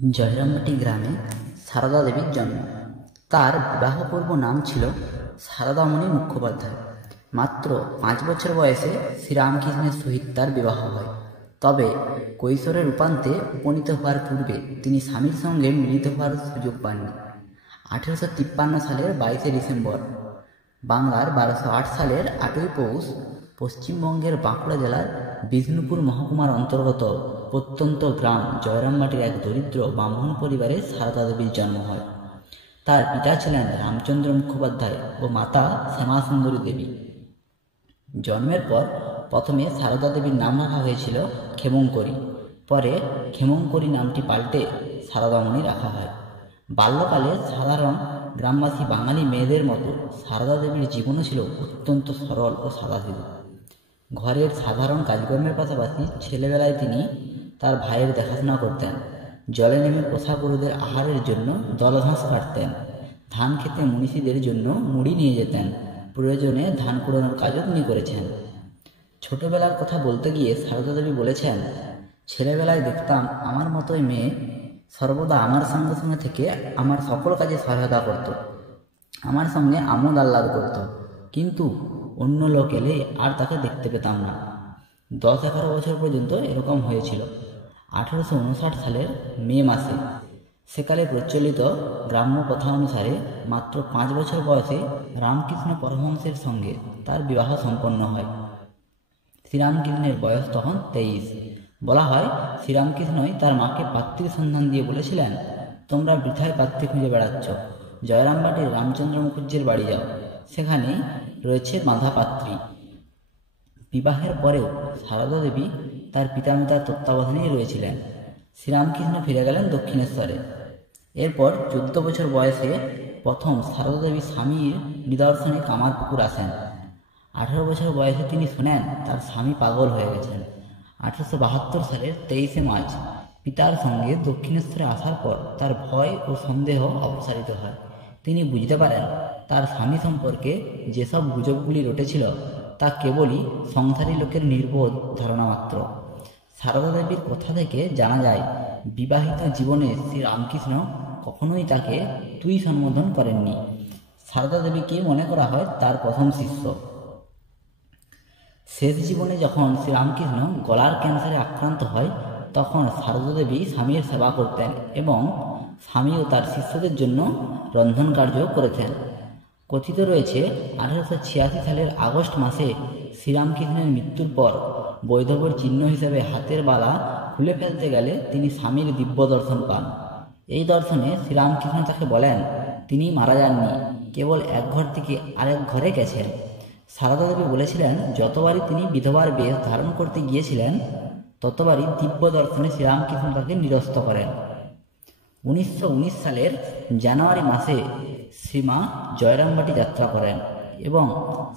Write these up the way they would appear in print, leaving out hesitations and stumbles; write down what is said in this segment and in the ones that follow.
জয়রামবাটি গ্রামে সারদা দেবীর জন্ম। তার বিবাহপূর্ব নাম ছিল সারদামণি মুখোপাধ্যায়। মাত্র 5 বছর বয়সে শ্রীরামকৃষ্ণের সহিত তার বিবাহ হয়। তবে কৈশোরের রূপান্তে উপনীত হওয়ার পূর্বে তিনি স্বামীর সঙ্গে মিলিত হওয়ার সুযোগ পাননি। 1853 সালের 22শে ডিসেম্বর, বাংলার 1208 সালের 8ই পৌষ, পশ্চিমবঙ্গের বাঁকুড়া জেলার বিষ্ণুপুর মহকুমার অন্তর্গত প্রত্যন্ত গ্রাম জয়রামবাটির এক দরিদ্র ব্রাহ্মণ পরিবারে সারদা দেবীর জন্ম হয়। তার পিতা ছিলেন রামচন্দ্র মুখোপাধ্যায় ও মাতা শ্যামাসুন্দরী দেবী। জন্মের পর প্রথমে সারদা দেবীর নাম রাখা হয়েছিল ক্ষেমংকরী, পরে ক্ষেমংকরী নামটি পাল্টে সারদামণি রাখা হয়। বাল্যকালে সাধারণ গ্রামবাসী বাঙালি মেয়েদের মতো সারদা দেবীর জীবনও ছিল অত্যন্ত সরল ও সাদাসিধে। ঘরের সাধারণ কাজকর্মের পাশাপাশি ছেলেবেলায় তিনি তার ভাইয়ের দেখাশোনা করতেন। জলে নেমে পোষা গরুদের আহারের জন্য দলঘাস কাটতেন, ধান খেতে মনীষীদের জন্য মুড়ি নিয়ে যেতেন, প্রয়োজনে ধান কুড়ানোর কাজও তিনি করেছেন। ছোটবেলার কথা বলতে গিয়ে সারদা দেবী বলেছেন, ছেলেবেলায় দেখতাম আমার মতোই মেয়ে সর্বদা আমার সঙ্গে সঙ্গে থেকে আমার সকল কাজে সহায়তা করত, আমার সঙ্গে আমোদ আহ্লাদ করত, কিন্তু অন্য লোক এলে আর তাকে দেখতে পেতাম না। 10-11 বছর পর্যন্ত এরকম হয়েছিল। 1859 সালের মে মাসে সেকালে প্রচলিত গ্রাম্য কথা অনুসারে মাত্র 5 বছর বয়সে রামকৃষ্ণ পরমহংসের সঙ্গে তার বিবাহ সম্পন্ন হয়। শ্রীরামকৃষ্ণের বয়স তখন 23। বলা হয়, শ্রীরামকৃষ্ণই তার মাকে পাত্রীর সন্ধান দিয়ে বলেছিলেন, তোমরা বৃথায় পাত্রী খুঁজে বেড়াচ্ছ, জয়রামবাটির রামচন্দ্র মুখুজ্জের বাড়ি যাও, সেখানেই রয়েছে বাঁধা পাত্রী। বিবাহের পরেও সারদা দেবী তার পিতামাতার তত্ত্বাবধানেই রয়েছিলেন। শ্রীরামকৃষ্ণ ফিরে গেলেন দক্ষিণেশ্বরে। এরপর 14 বছর বয়সে প্রথম সারদা দেবী স্বামীর নিদর্শনে কামারপুকুর আসেন। 18 বছর বয়সে তিনি শোনেন তার স্বামী পাগল হয়ে গেছেন। 1872 সালের 23শে মার্চ পিতার সঙ্গে দক্ষিণেশ্বরে আসার পর তার ভয় ও সন্দেহ অপসারিত হয়। তিনি বুঝতে পারেন তার স্বামী সম্পর্কে যেসব গুজবগুলি রটেছিল তা কেবলই সংসারী লোকের নির্বোধ ধারণা মাত্র। সারদা দেবীর কথা থেকে জানা যায়, বিবাহিত জীবনে শ্রীরামকৃষ্ণ কখনোই তাকে তুই সম্বোধন করেননি। সারদা দেবীকে মনে করা হয় তার প্রথম শিষ্য। শেষ জীবনে যখন শ্রীরামকৃষ্ণ গলার ক্যান্সারে আক্রান্ত হয়, তখন সারদা দেবী স্বামীর সেবা করতেন এবং স্বামী ও তার শিষ্যদের জন্য রন্ধন কার্য করেছেন। কথিত রয়েছে, 1886 সালের আগস্ট মাসে শ্রীরামকৃষ্ণের মৃত্যুর পর বৈধব্যের চিহ্ন হিসেবে হাতের বালা খুলে ফেলতে গেলে তিনি স্বামীর দিব্য দর্শন পান। এই দর্শনে শ্রীরামকৃষ্ণ তাকে বলেন, তিনি মারা যাননি, কেবল এক ঘর থেকে আরেক ঘরে গেছেন। সারদা দেবী বলেছিলেন, যতবারই তিনি বিধবার বেশ ধারণ করতে গিয়েছিলেন, ততবারই দিব্য দর্শনে শ্রীরামকৃষ্ণ তাকে নিরস্ত করেন। 1919 সালের জানুয়ারি মাসে শ্রীমা জয়রামবাটি যাত্রা করেন এবং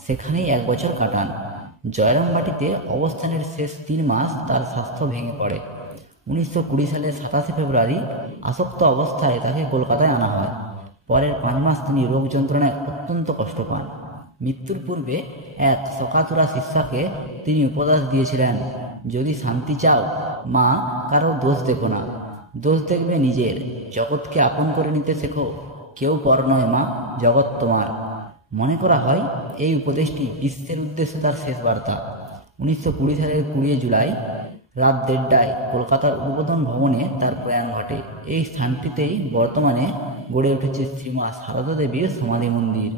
সেখানেই 1 বছর কাটান। জয়রামবাটিতে অবস্থানের শেষ 3 মাস তার স্বাস্থ্য ভেঙে পড়ে। 1920 সালের 27শে ফেব্রুয়ারি আসক্ত অবস্থায় তাকে কলকাতায় আনা হয়। পরের 5 মাস তিনি রোগ যন্ত্রণায় অত্যন্ত কষ্ট পান। মৃত্যুর পূর্বে এক শোকাতুরা শিষ্যাকে তিনি উপদেশ দিয়েছিলেন, যদি শান্তি চাও মা, কারো দোষ দেখো না, দোষ দেখবে নিজের, জগৎকে আপন করে নিতে শেখো, কেউ পর নয় মা, জগৎ তোমার। মনে করা হয় এই উপদেশটি বিশ্বের উদ্দেশ্যে তার শেষ বার্তা। 1920 সালের 20 জুলাই রাত 1:30টায় কলকাতার উদ্বোধন ভবনে তার প্রয়াণ ঘটে। এই স্থানটিতেই বর্তমানে গড়ে উঠেছে শ্রীমা সারদা দেবীর সমাধি মন্দির।